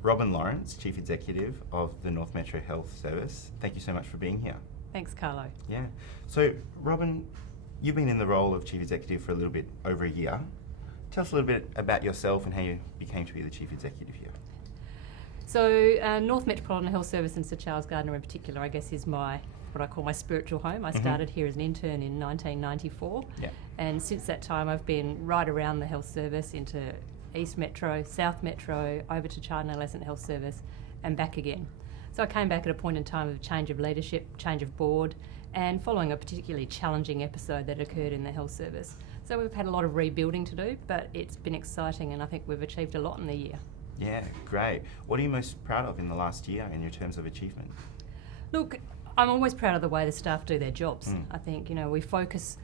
Robyn Lawrence, Chief Executive of the North Metro Health Service. Thank you so much for being here. Thanks, Carlo. Yeah. So, Robyn, you've been in the role of Chief Executive for a little bit over a year. Tell us a little bit about yourself and how you became to be the Chief Executive here. So, North Metropolitan Health Service and Sir Charles Gardner in particular, I guess, is what I call my spiritual home. I started here as an intern in 1994. Yeah. And since that time, I've been right around the health service into East Metro, South Metro, over to Child and Adolescent Health Service and back again. So I came back at a point in time of change of leadership, change of board, and following a particularly challenging episode that occurred in the health service. So we've had a lot of rebuilding to do, but it's been exciting and I think we've achieved a lot in the year. Yeah, great. What are you most proud of in the last year in your terms of achievement? Look, I'm always proud of the way the staff do their jobs. I think, we focus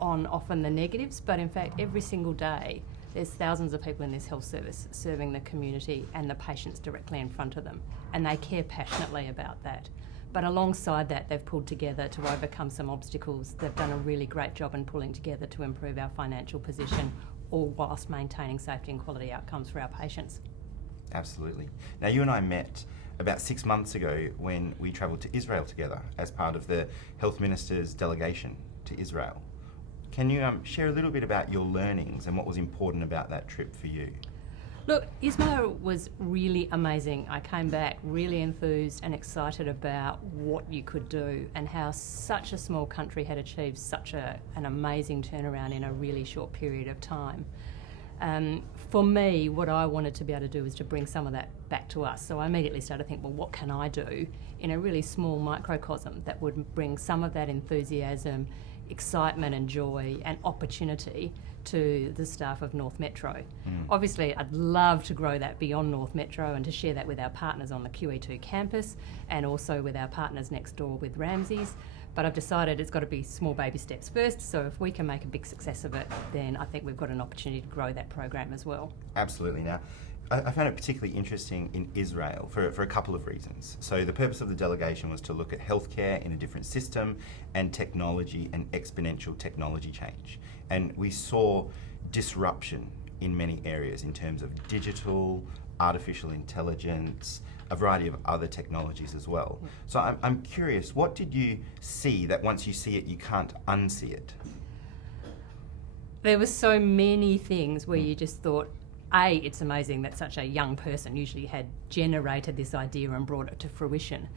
on often the negatives, but in fact every single day there's thousands of people in this health service serving the community and the patients directly in front of them, and they care passionately about that. But alongside that, they've pulled together to overcome some obstacles. They've done a really great job in pulling together to improve our financial position, all whilst maintaining safety and quality outcomes for our patients. Absolutely. Now, you and I met about 6 months ago when we travelled to Israel together as part of the Health Minister's delegation to Israel. Can you share a little bit about your learnings and what was important about that trip for you? Look, Israel was really amazing. I came back really enthused and excited about what you could do and how such a small country had achieved such an amazing turnaround in a really short period of time. For me, what I wanted to be able to do was to bring some of that back to us. So I immediately started to think, well, what can I do in a really small microcosm that would bring some of that enthusiasm, excitement and joy and opportunity to the staff of North Metro. Obviously, I'd love to grow that beyond North Metro and to share that with our partners on the QE2 campus and also with our partners next door with Ramsay's. But I've decided it's got to be small baby steps first, so if we can make a big success of it, then I think we've got an opportunity to grow that program as well. Absolutely. Now, I found it particularly interesting in Israel for a couple of reasons. So the purpose of the delegation was to look at healthcare in a different system and technology and exponential technology change. And we saw disruption in many areas in terms of digital, artificial intelligence, a variety of other technologies as well. So I'm curious, what did you see that once you see it, you can't unsee it? There were so many things where you just thought, it's amazing that such a young person usually had generated this idea and brought it to fruition.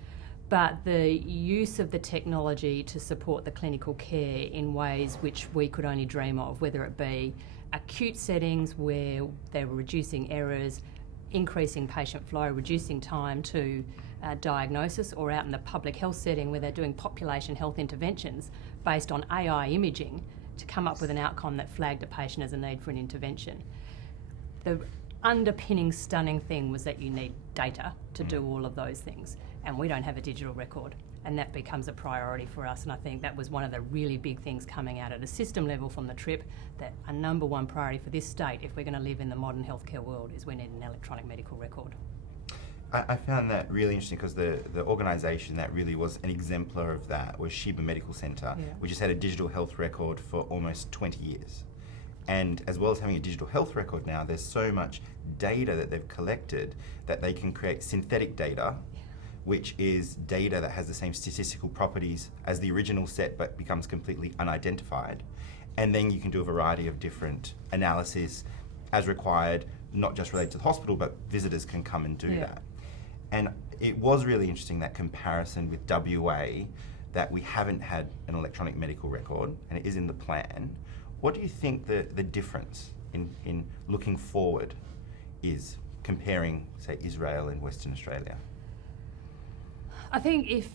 But the use of the technology to support the clinical care in ways which we could only dream of, whether it be acute settings where they were reducing errors, increasing patient flow, reducing time to diagnosis, or out in the public health setting where they're doing population health interventions based on AI imaging to come up with an outcome that flagged a patient as a need for an intervention. The underpinning stunning thing was that you need data to do all of those things, and we don't have a digital record, and that becomes a priority for us. And I think that was one of the really big things coming out at a system level from the trip, that a number one priority for this state, if we're going to live in the modern healthcare world, is we need an electronic medical record. I found that really interesting because the organisation that really was an exemplar of that was Sheba Medical Centre, which has had a digital health record for almost 20 years. And as well as having a digital health record now, there's so much data that they've collected that they can create synthetic data, which is data that has the same statistical properties as the original set but becomes completely unidentified. And then you can do a variety of different analysis as required, not just related to the hospital, but visitors can come and do that. And it was really interesting, that comparison with WA, that we haven't had an electronic medical record, and it is in the plan. What do you think the difference in looking forward is, comparing, say, Israel and Western Australia? I think if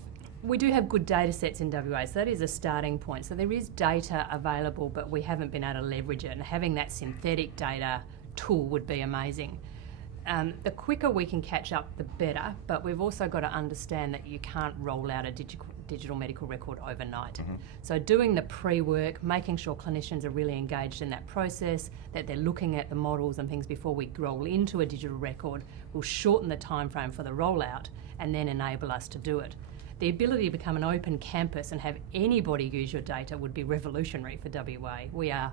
we do have good data sets in WA, so that is a starting point. So there is data available, but we haven't been able to leverage it, and having that synthetic data tool would be amazing. The quicker we can catch up, the better, but we've also got to understand that you can't roll out a digital medical record overnight. So doing the pre-work, making sure clinicians are really engaged in that process, that they're looking at the models and things before we roll into a digital record, will shorten the time frame for the rollout and then enable us to do it. The ability to become an open campus and have anybody use your data would be revolutionary for WA. We are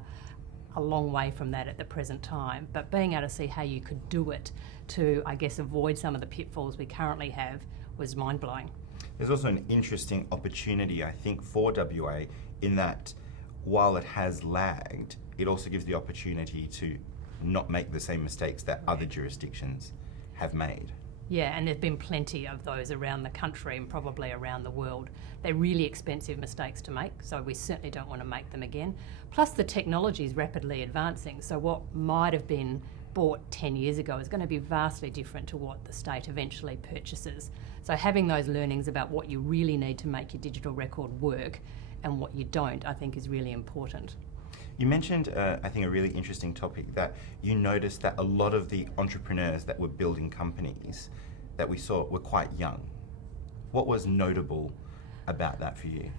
a long way from that at the present time, but being able to see how you could do it to, I guess, avoid some of the pitfalls we currently have was mind-blowing. There's also an interesting opportunity, I think, for WA in that while it has lagged, it also gives the opportunity to not make the same mistakes that other jurisdictions have made. Yeah, and there's been plenty of those around the country and probably around the world. They're really expensive mistakes to make, so we certainly don't want to make them again. Plus the technology is rapidly advancing, so what might have been bought 10 years ago is going to be vastly different to what the state eventually purchases. So having those learnings about what you really need to make your digital record work and what you don't, I think is really important. You mentioned, I think, a really interesting topic that you noticed that a lot of the entrepreneurs that were building companies that we saw were quite young. What was notable about that for you?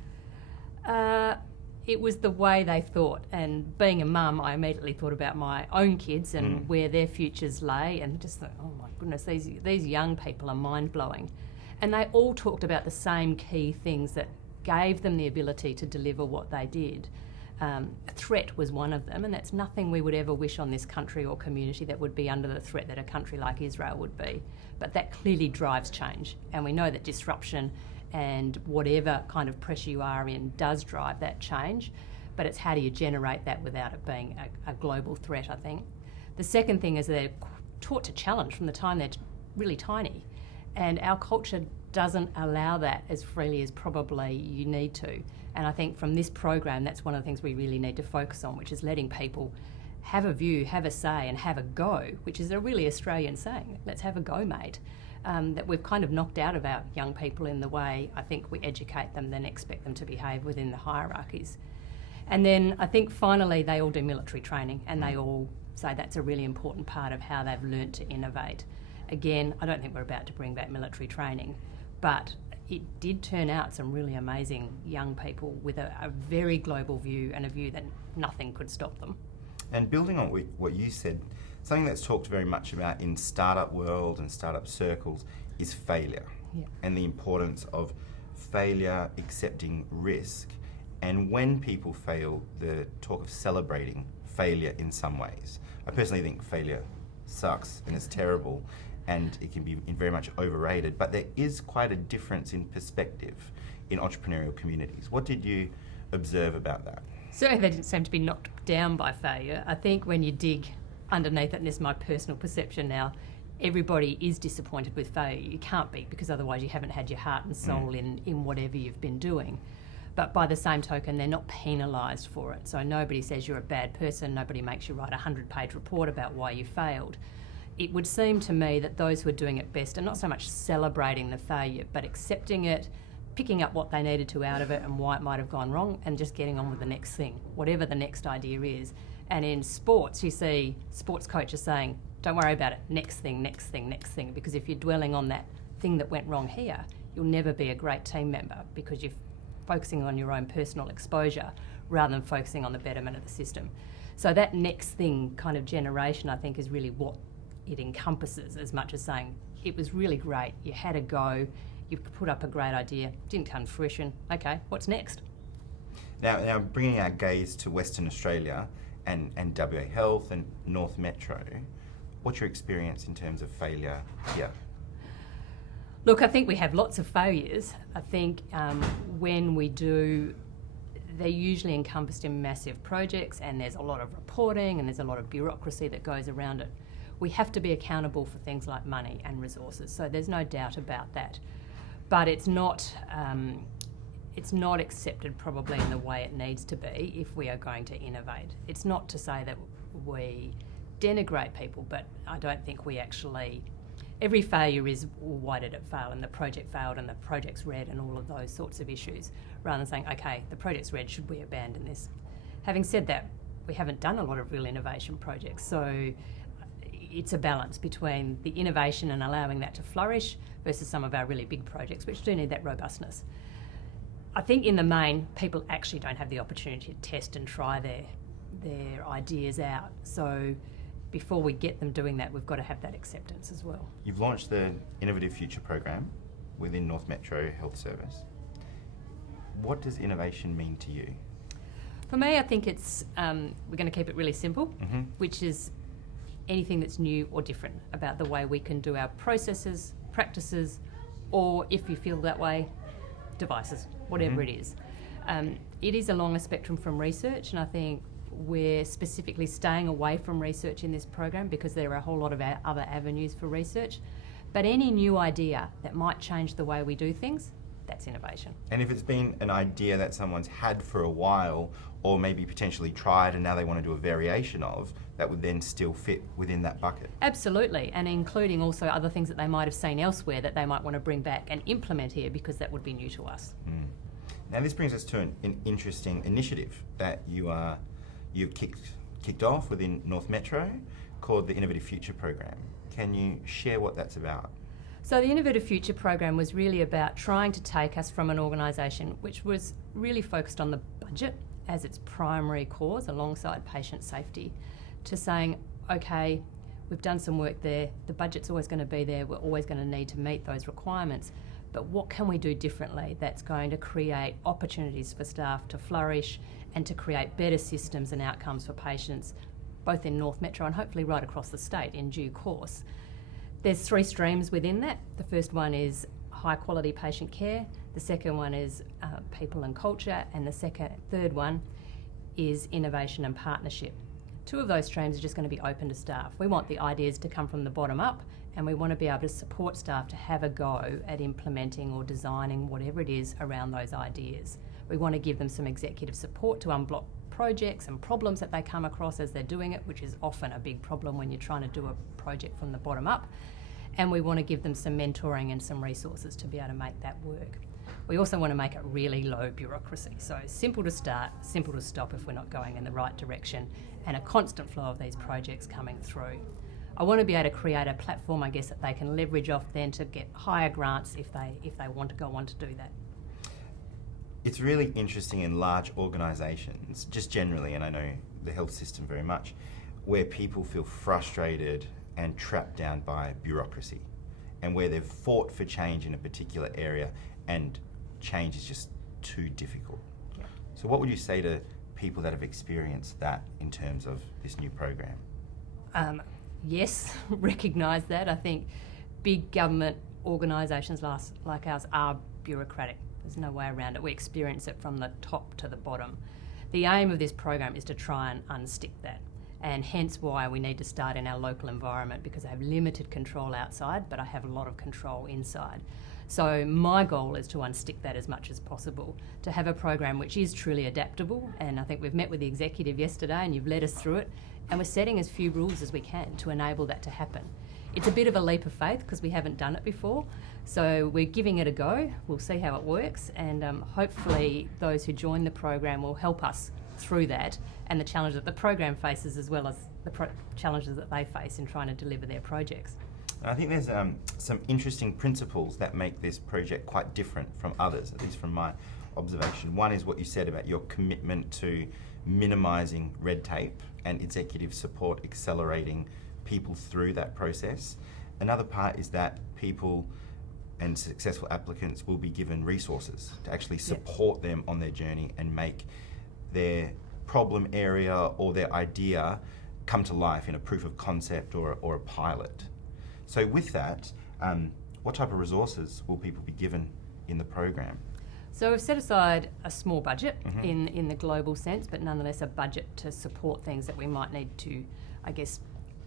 It was the way they thought, and being a mum, I immediately thought about my own kids and where their futures lay, and just thought, oh my goodness, these young people are mind-blowing. And they all talked about the same key things that gave them the ability to deliver what they did. A threat was one of them, and that's nothing we would ever wish on this country or community that would be under the threat that a country like Israel would be. But that clearly drives change, and we know that disruption and whatever kind of pressure you are in does drive that change, but it's how do you generate that without it being a global threat, I think. The second thing is they're taught to challenge from the time they're really tiny, and our culture doesn't allow that as freely as probably you need to. And I think from this program, that's one of the things we really need to focus on, which is letting people have a view, have a say, and have a go, which is a really Australian saying. Let's have a go, mate. That we've kind of knocked out of our young people in the way I think we educate them, then expect them to behave within the hierarchies. And then I think finally they all do military training, and they all say that's a really important part of how they've learnt to innovate. Again, I don't think we're about to bring back military training, but it did turn out some really amazing young people with a very global view and a view that nothing could stop them. And building on what you said, something that's talked very much about in startup world and startup circles is failure, and the importance of failure, accepting risk, and when people fail, the talk of celebrating failure in some ways. I personally think failure sucks and it's terrible, and it can be very much overrated, but there is quite a difference in perspective in entrepreneurial communities. What did you observe about that? Certainly they didn't seem to be knocked down by failure. I think when you dig underneath it, and this is my personal perception now, everybody is disappointed with failure. You can't be, because otherwise you haven't had your heart and soul in whatever you've been doing. But by the same token, they're not penalised for it. So nobody says you're a bad person, nobody makes you write a 100-page report about why you failed. It would seem to me that those who are doing it best are not so much celebrating the failure, but accepting it, picking up what they needed to out of it and why it might have gone wrong, and just getting on with the next thing, whatever the next idea is. And in sports, you see sports coaches saying, don't worry about it, next thing, next thing, next thing, because if you're dwelling on that thing that went wrong here, you'll never be a great team member, because you're focusing on your own personal exposure rather than focusing on the betterment of the system. So that next thing kind of generation, I think, is really what it encompasses, as much as saying, it was really great, you had a go, you put up a great idea, didn't come to fruition, okay, what's next? Now bringing our gaze to Western Australia and WA Health and North Metro, what's your experience in terms of failure here? Look, I think we have lots of failures. I think when we do, they're usually encompassed in massive projects, and there's a lot of reporting and there's a lot of bureaucracy that goes around it. We have to be accountable for things like money and resources, so there's no doubt about that. But it's not accepted probably in the way it needs to be if we are going to innovate. It's not to say that we denigrate people, but I don't think we actually... Every failure is, well, why did it fail, and the project failed and the project's red and all of those sorts of issues, rather than saying, okay, the project's red, should we abandon this? Having said that, we haven't done a lot of real innovation projects, so it's a balance between the innovation and allowing that to flourish versus some of our really big projects, which do need that robustness. I think in the main, people actually don't have the opportunity to test and try their ideas out. So before we get them doing that, we've got to have that acceptance as well. You've launched the Innovative Future program. within North Metro Health Service. What does innovation mean to you? For me, I think it's, we're going to keep it really simple, which is anything that's new or different about the way we can do our processes, practices, or if you feel that way, devices, whatever it is. It is a longer spectrum from research, and I think we're specifically staying away from research in this program because there are a whole lot of other avenues for research. But any new idea that might change the way we do things, that's innovation. And if it's been an idea that someone's had for a while, or maybe potentially tried and now they want to do a variation of, that would then still fit within that bucket? Absolutely, and including also other things that they might have seen elsewhere that they might want to bring back and implement here because that would be new to us. Now this brings us to an interesting initiative that you've kicked off within North Metro called the Innovative Future Program. Can you share what that's about? So the Innovative Future Program was really about trying to take us from an organisation which was really focused on the budget as its primary cause alongside patient safety to saying, okay, we've done some work there, the budget's always going to be there, we're always going to need to meet those requirements, but what can we do differently that's going to create opportunities for staff to flourish and to create better systems and outcomes for patients, both in North Metro and hopefully right across the state in due course. There's 3 streams within that. The first one is high quality patient care, the second one is people and culture, and the third one is innovation and partnership. 2 of those streams are just going to be open to staff. We want the ideas to come from the bottom up, and we want to be able to support staff to have a go at implementing or designing whatever it is around those ideas. We want to give them some executive support to unblock projects and problems that they come across as they're doing it, which is often a big problem when you're trying to do a project from the bottom up. And we want to give them some mentoring and some resources to be able to make that work. We also want to make it really low bureaucracy. So simple to start, simple to stop if we're not going in the right direction, and a constant flow of these projects coming through. I want to be able to create a platform, I guess, that they can leverage off then to get higher grants if they want to go on to do that. It's really interesting in large organisations, just generally, and I know the health system very much, where people feel frustrated and trapped down by bureaucracy, and where they've fought for change in a particular area and change is just too difficult. Yeah. So what would you say to people that have experienced that in terms of this new program? Yes, recognise that. I think big government organisations like ours are bureaucratic. There's no way around it. We experience it from the top to the bottom. The aim of this program is to try and unstick that, and hence why we need to start in our local environment, because I have limited control outside, but I have a lot of control inside. So my goal is to unstick that as much as possible, to have a program which is truly adaptable, and I think we've met with the executive yesterday and you've led us through it, and we're setting as few rules as we can to enable that to happen. It's a bit of a leap of faith because we haven't done it before, so we're giving it a go. We'll see how it works, and hopefully those who join the program will help us through that and the challenge that the program faces, as well as the challenges that they face in trying to deliver their projects. I think there's some interesting principles that make this project quite different from others, at least from my observation. One is what you said about your commitment to minimising red tape and executive support, accelerating people through that process. Another part is that people and successful applicants will be given resources to actually support them on their journey and make their problem area or their idea come to life in a proof of concept or a pilot. So with that, what type of resources will people be given in the program? So we've set aside a small budget in the global sense, but nonetheless a budget to support things that we might need to, I guess,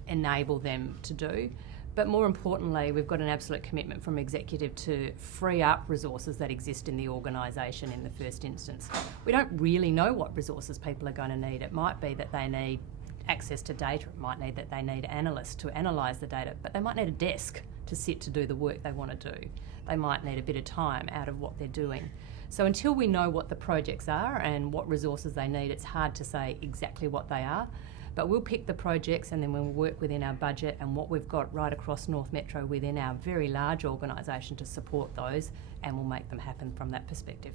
enable them to do. But more importantly, we've got an absolute commitment from executive to free up resources that exist in the organisation in the first instance. We don't really know what resources people are going to need. It might be that they need access to data, it might need that they need analysts to analyse the data, but they might need a desk to sit to do the work they want to do. They might need a bit of time out of what they're doing. So until we know what the projects are and what resources they need, it's hard to say exactly what they are. But we'll pick the projects and then we'll work within our budget and what we've got right across North Metro within our very large organisation to support those, and we'll make them happen from that perspective.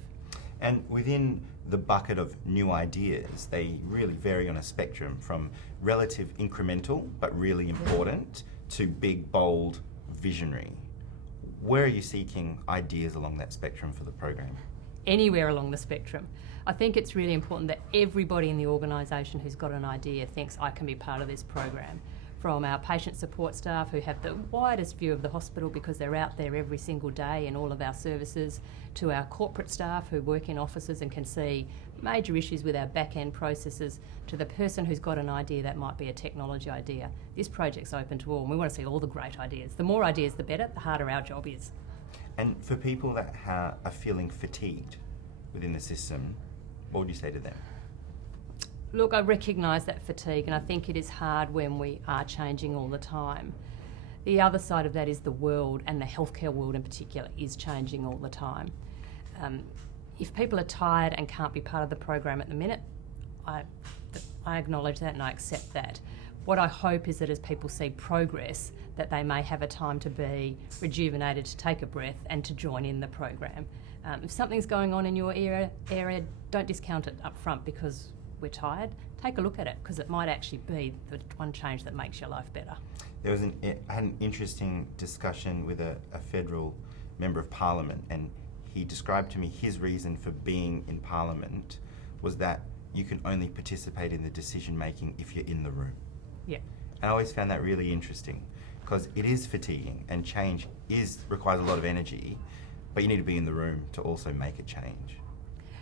And within the bucket of new ideas, they really vary on a spectrum from relative incremental but really important to big, bold, visionary. Where are you seeking ideas along that spectrum for the program? Anywhere along the spectrum. I think it's really important that everybody in the organisation who's got an idea thinks I can be part of this program. From our patient support staff who have the widest view of the hospital because they're out there every single day in all of our services, to our corporate staff who work in offices and can see major issues with our back-end processes, to the person who's got an idea that might be a technology idea. This project's open to all, and we want to see all the great ideas. The more ideas, the better, the harder our job is. And for people that are feeling fatigued within the system, what would you say to them? Look, I recognise that fatigue, and I think it is hard when we are changing all the time. The other side of that is the world, and the healthcare world in particular, is changing all the time. If people are tired and can't be part of the program at the minute, I acknowledge that and I accept that. What I hope is that as people see progress, that they may have a time to be rejuvenated, to take a breath and to join in the program. If something's going on in your area, don't discount it up front because we're tired. Take a look at it because it might actually be the one change that makes your life better. I had an interesting discussion with a federal member of parliament, and he described to me his reason for being in parliament was that you can only participate in the decision making if you're in the room. Yeah. And I always found that really interesting because it is fatiguing and change requires a lot of energy, but you need to be in the room to also make a change.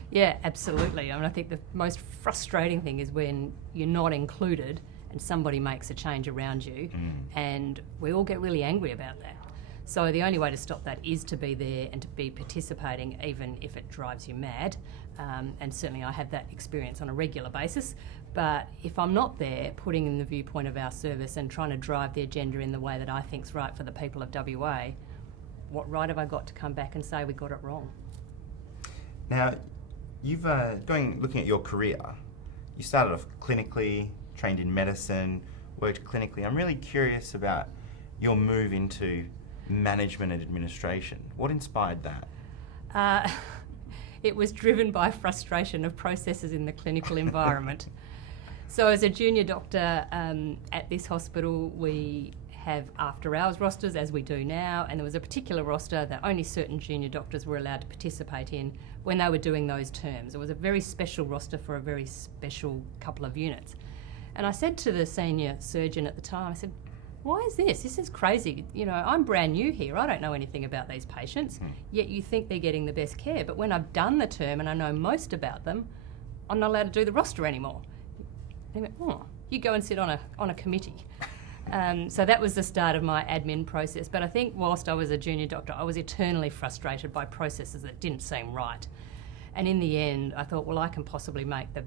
Yeah, absolutely. I mean, I think the most frustrating thing is when you're not included and somebody makes a change around you, and we all get really angry about that. So the only way to stop that is to be there and to be participating, even if it drives you mad. And certainly I have that experience on a regular basis. But if I'm not there, putting in the viewpoint of our service and trying to drive the agenda in the way that I think's right for the people of WA, what right have I got to come back and say we got it wrong? Now, you've looking at your career, you started off clinically, trained in medicine, worked clinically. I'm really curious about your move into management and administration. What inspired that? It was driven by frustration of processes in the clinical environment. So as a junior doctor at this hospital, we have after-hours rosters, as we do now, and there was a particular roster that only certain junior doctors were allowed to participate in when they were doing those terms. It was a very special roster for a very special couple of units. And I said to the senior surgeon at the time, I said, why is this? This is crazy. You know, I'm brand new here. I don't know anything about these patients, yet you think they're getting the best care. But when I've done the term and I know most about them, I'm not allowed to do the roster anymore. He went, oh, you go and sit on a committee. So that was the start of my admin process. But I think whilst I was a junior doctor, I was eternally frustrated by processes that didn't seem right. And in the end, I thought, well, I can possibly make the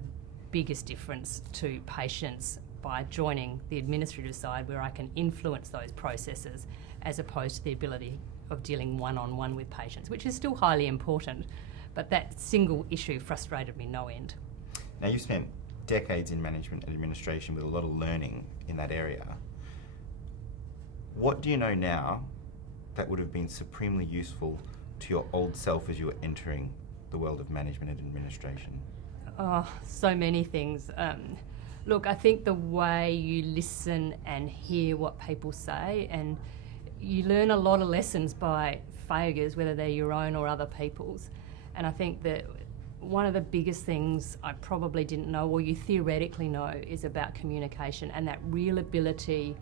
biggest difference to patients by joining the administrative side where I can influence those processes as opposed to the ability of dealing one-on-one with patients, which is still highly important. But that single issue frustrated me no end. Now, you've spent decades in management and administration with a lot of learning in that area. What do you know now that would have been supremely useful to your old self as you were entering the world of management and administration? Oh, so many things. Look, I think the way you listen and hear what people say, and you learn a lot of lessons by failures, whether they're your own or other people's. And I think that one of the biggest things I probably didn't know, or you theoretically know, is about communication and that real ability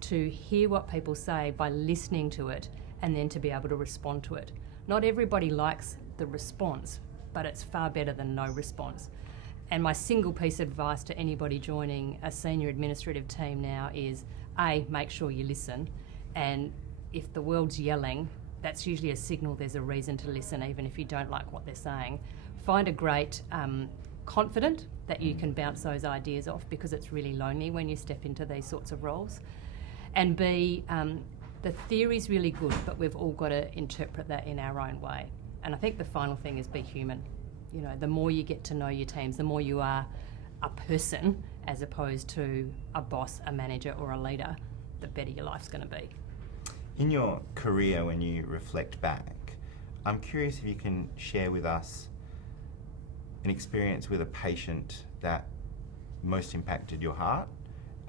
to hear what people say by listening to it and then to be able to respond to it. Not everybody likes the response, but it's far better than no response. And my single piece of advice to anybody joining a senior administrative team now is, A, make sure you listen. And if the world's yelling, that's usually a signal there's a reason to listen, even if you don't like what they're saying. Find a great confidant that you can bounce those ideas off, because it's really lonely when you step into these sorts of roles. And B, the theory's really good, but we've all got to interpret that in our own way. And I think the final thing is be human. You know, the more you get to know your teams, the more you are a person as opposed to a boss, a manager or a leader, the better your life's going to be. In your career, when you reflect back, I'm curious if you can share with us an experience with a patient that most impacted your heart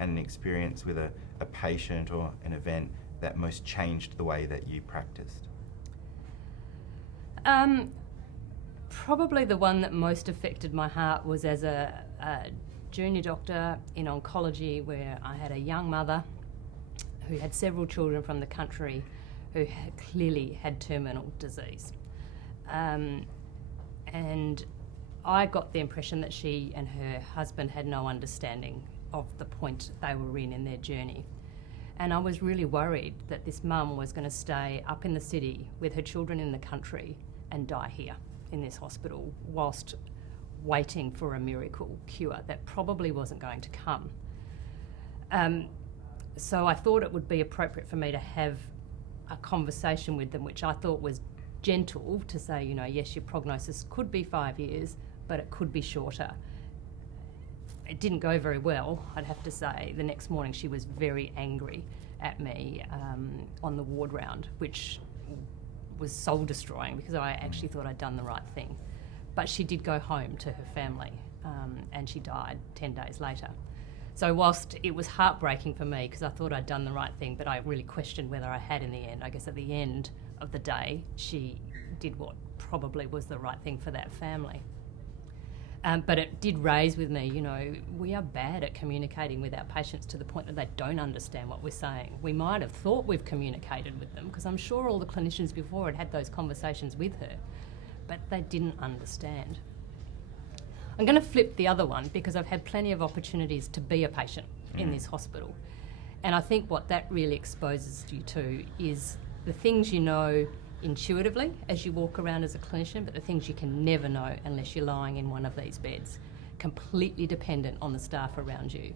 and an experience with a patient or an event that most changed the way that you practiced. Probably the one that most affected my heart was as a junior doctor in oncology, where I had a young mother who had several children from the country who clearly had terminal disease. And I got the impression that she and her husband had no understanding of the point they were in their journey. And I was really worried that this mum was going to stay up in the city with her children in the country and die here in this hospital whilst waiting for a miracle cure that probably wasn't going to come. So I thought it would be appropriate for me to have a conversation with them, which I thought was gentle, to say, you know, yes, your prognosis could be 5 years, but it could be shorter. It didn't go very well, I'd have to say. The next morning she was very angry at me on the ward round, which was soul destroying because I actually thought I'd done the right thing. But she did go home to her family and she died 10 days later. So whilst it was heartbreaking for me because I thought I'd done the right thing, but I really questioned whether I had in the end, I guess at the end of the day, she did what probably was the right thing for that family. But it did raise with me, you know, we are bad at communicating with our patients to the point that they don't understand what we're saying. We might have thought we've communicated with them, because I'm sure all the clinicians before had those conversations with her, but they didn't understand. I'm going to flip the other one because I've had plenty of opportunities to be a patient in this hospital. And I think what that really exposes you to is the things you know intuitively as you walk around as a clinician, but the things you can never know unless you're lying in one of these beds, completely dependent on the staff around you.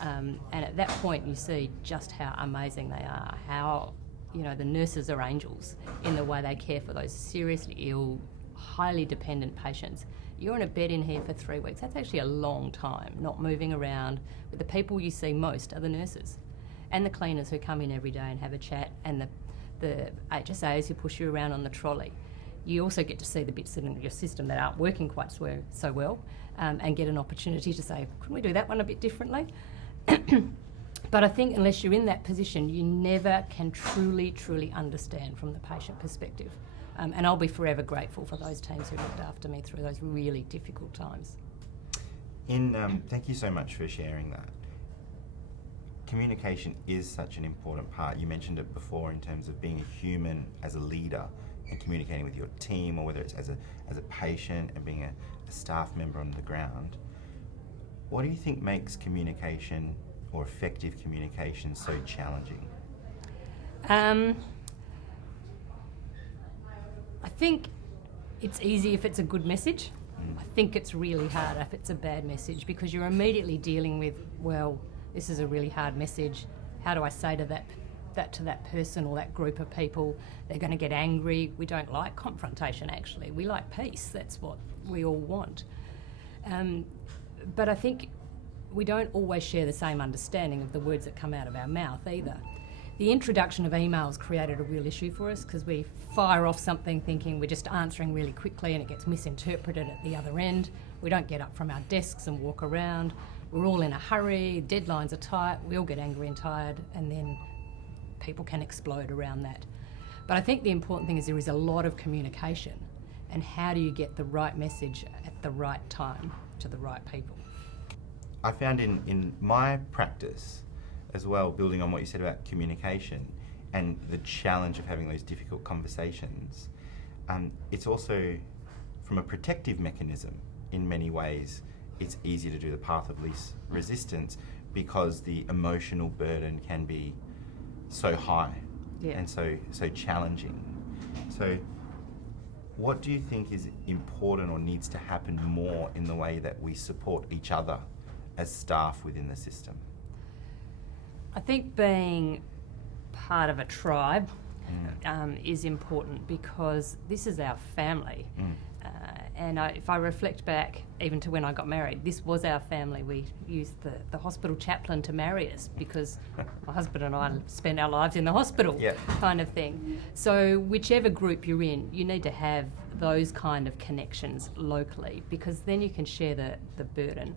And at that point you see just how amazing they are, how, you know, the nurses are angels in the way they care for those seriously ill, highly dependent patients. You're in a bed in here for 3 weeks. That's actually a long time, not moving around. But the people you see most are the nurses and the cleaners who come in every day and have a chat, and the HSAs who push you around on the trolley. You also get to see the bits in your system that aren't working quite so well, and get an opportunity to say, couldn't we do that one a bit differently? But I think unless you're in that position, you never can truly understand from the patient perspective. And I'll be forever grateful for those teams who looked after me through those really difficult times. Thank you so much for sharing that. Communication is such an important part. You mentioned it before in terms of being a human as a leader and communicating with your team, or whether it's as a patient and being a staff member on the ground. What do you think makes communication or effective communication so challenging? I think it's easy if it's a good message. I think it's really hard if it's a bad message, because you're immediately dealing with, well, this is a really hard message. How do I say to that to that person or that group of people? They're going to get angry. We don't like confrontation, actually. We like peace. That's what we all want. But I think we don't always share the same understanding of the words that come out of our mouth either. The introduction of emails created a real issue for us, because we fire off something thinking we're just answering really quickly and it gets misinterpreted at the other end. We don't get up from our desks and walk around. We're all in a hurry, deadlines are tight, we all get angry and tired, and then people can explode around that. But I think the important thing is there is a lot of communication, and how do you get the right message at the right time to the right people? I found in my practice as well, building on what you said about communication and the challenge of having those difficult conversations, it's also, from a protective mechanism, in many ways, it's easier to do the path of least resistance, because the emotional burden can be so high and so challenging. So what do you think is important or needs to happen more in the way that we support each other as staff within the system? I think being part of a tribe is important, because this is our family. And if I reflect back even to when I got married, this was our family. We used the hospital chaplain to marry us, because my husband and I spent our lives in the hospital, kind of thing. So whichever group you're in, you need to have those kind of connections locally, because then you can share the burden.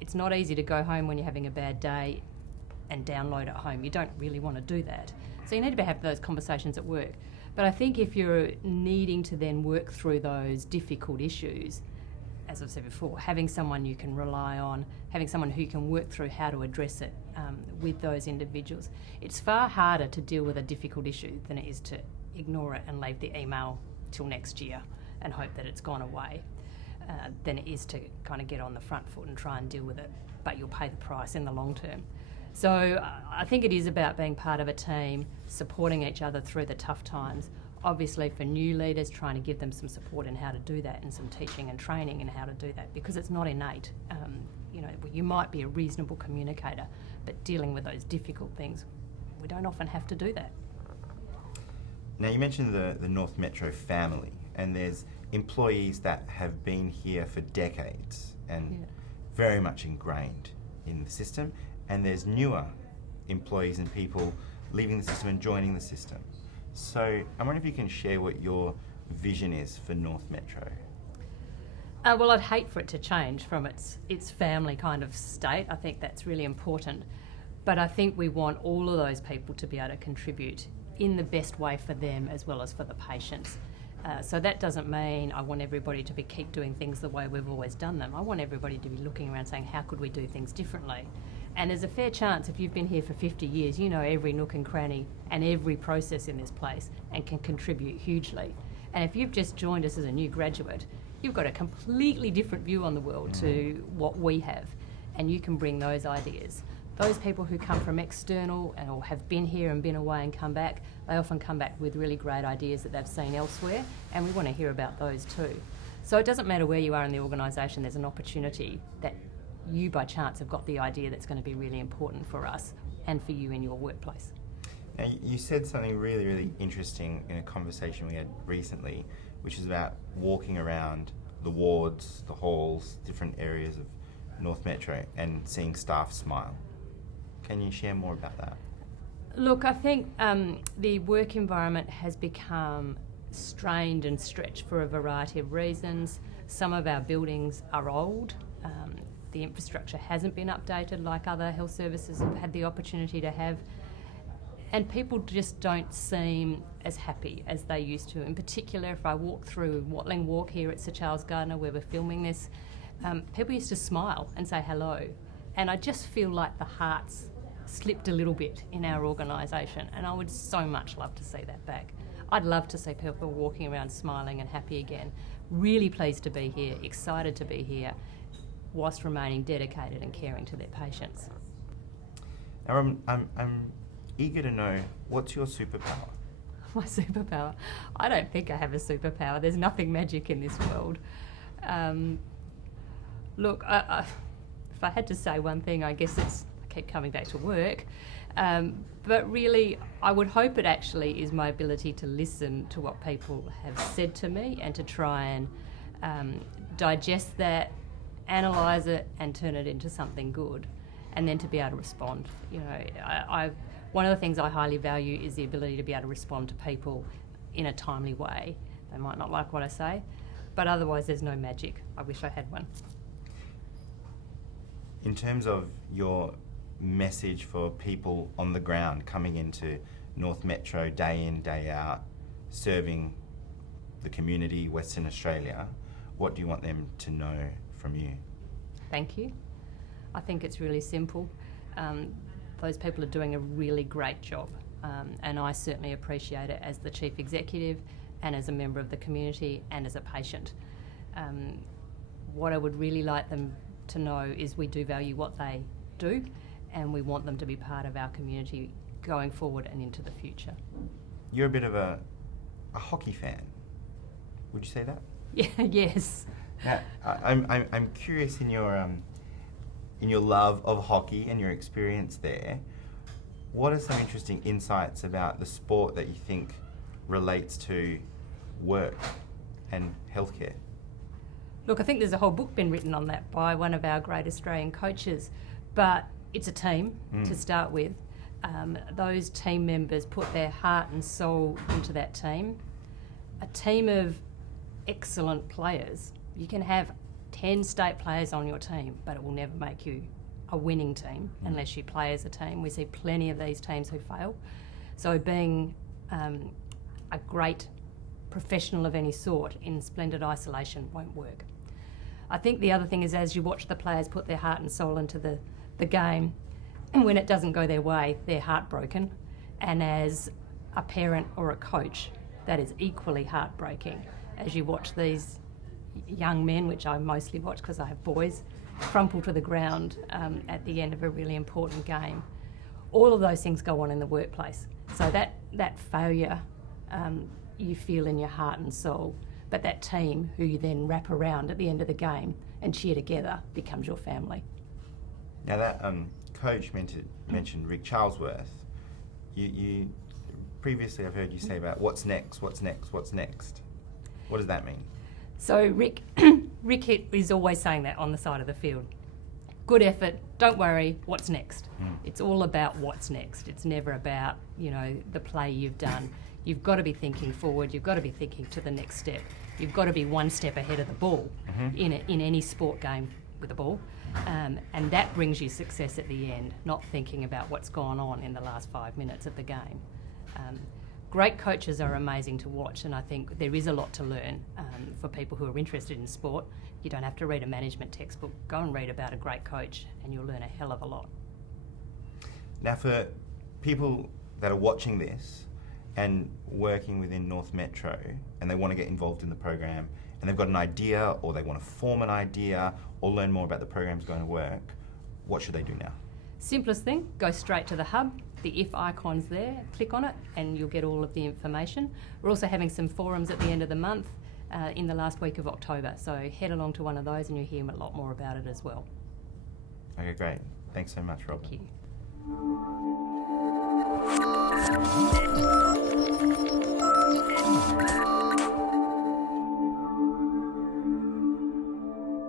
It's not easy to go home when you're having a bad day and download at home. You don't really want to do that. So you need to have those conversations at work. But I think if you're needing to then work through those difficult issues, as I've said before, having someone you can rely on, having someone who can work through how to address it with those individuals. It's far harder to deal with a difficult issue than it is to ignore it and leave the email till next year and hope that it's gone away, than it is to kind of get on the front foot and try and deal with it, but you'll pay the price in the long term. So I think it is about being part of a team, supporting each other through the tough times. Obviously for new leaders, trying to give them some support in how to do that and some teaching and training in how to do that, because it's not innate. You might be a reasonable communicator, but dealing with those difficult things, we don't often have to do that. Now, you mentioned the North Metro family, and there's employees that have been here for decades and very much ingrained in the system, and there's newer employees and people leaving the system and joining the system. So I wonder if you can share what your vision is for North Metro. Well, I'd hate for it to change from its family kind of state. I think that's really important. But I think we want all of those people to be able to contribute in the best way for them as well as for the patients. So that doesn't mean I want everybody to keep doing things the way we've always done them. I want everybody to be looking around saying, how could we do things differently? And there's a fair chance, if you've been here for 50 years, you know every nook and cranny and every process in this place and can contribute hugely. And if you've just joined us as a new graduate, you've got a completely different view on the world to what we have, and you can bring those ideas. Those people who come from external or have been here and been away and come back, they often come back with really great ideas that they've seen elsewhere, and we want to hear about those too. So it doesn't matter where you are in the organisation, there's an opportunity that you by chance have got the idea that's going to be really important for us and for you in your workplace. Now, you said something really, really interesting in a conversation we had recently, which is about walking around the wards, the halls, different areas of North Metro and seeing staff smile. Can you share more about that? Look, I think the work environment has become strained and stretched for a variety of reasons. Some of our buildings are old. The infrastructure hasn't been updated like other health services have had the opportunity to have. And people just don't seem as happy as they used to. In particular, if I walk through Watling Walk here at Sir Charles Gardner, where we're filming this, people used to smile and say hello. And I just feel like the heart's slipped a little bit in our organisation, and I would so much love to see that back. I'd love to see people walking around smiling and happy again, really pleased to be here, excited to be here, whilst remaining dedicated and caring to their patients. Now, I'm eager to know, what's your superpower? My superpower? I don't think I have a superpower. There's nothing magic in this world. Look, if I had to say one thing, I guess it's I keep coming back to work. But really, I would hope it actually is my ability to listen to what people have said to me and to try and digest that, analyse it and turn it into something good, and then to be able to respond. You know, one of the things I highly value is the ability to be able to respond to people in a timely way. They might not like what I say, but otherwise there's no magic. I wish I had one. In terms of your message for people on the ground coming into North Metro day in, day out, serving the community, Western Australia, what do you want them to know from you? Thank you. I think it's really simple. Those people are doing a really great job, and I certainly appreciate it as the Chief Executive and as a member of the community and as a patient. What I would really like them to know is we do value what they do, and we want them to be part of our community going forward and into the future. You're a bit of a hockey fan. Would you say that? Yeah. Yes. Now, I'm curious in your love of hockey and your experience there. What are some interesting insights about the sport that you think relates to work and healthcare? Look, I think there's a whole book been written on that by one of our great Australian coaches, but it's a team to start with. Those team members put their heart and soul into that team. A team of excellent players. You can have 10 state players on your team, but it will never make you a winning team unless you play as a team. We see plenty of these teams who fail. So being a great professional of any sort in splendid isolation won't work. I think the other thing is, as you watch the players put their heart and soul into the game, and when it doesn't go their way, they're heartbroken. And as a parent or a coach, that is equally heartbreaking as you watch these young men, which I mostly watch because I have boys, crumple to the ground at the end of a really important game. All of those things go on in the workplace. So that failure you feel in your heart and soul, but that team who you then wrap around at the end of the game and cheer together becomes your family. Now that coach mentioned Rick Charlesworth. You previously I've heard you say about what's next. What does that mean? So Rick is always saying that on the side of the field. Good effort, don't worry, what's next? It's all about what's next. It's never about, the play you've done. You've got to be thinking forward, you've got to be thinking to the next step. You've got to be one step ahead of the ball in any sport game with the ball. And that brings you success at the end, not thinking about what's gone on in the last 5 minutes of the game. Great coaches are amazing to watch, and I think there is a lot to learn for people who are interested in sport. You don't have to read a management textbook. Go and read about a great coach and you'll learn a hell of a lot. Now, for people that are watching this and working within North Metro and they want to get involved in the program and they've got an idea or they want to form an idea or learn more about the program's going to work, what should they do now? Simplest thing, go straight to the hub. The if icon's there, click on it and you'll get all of the information. We're also having some forums at the end of the month in the last week of October, so head along to one of those and you'll hear a lot more about it as well. Okay, great. Thanks so much, Rob. Thank you.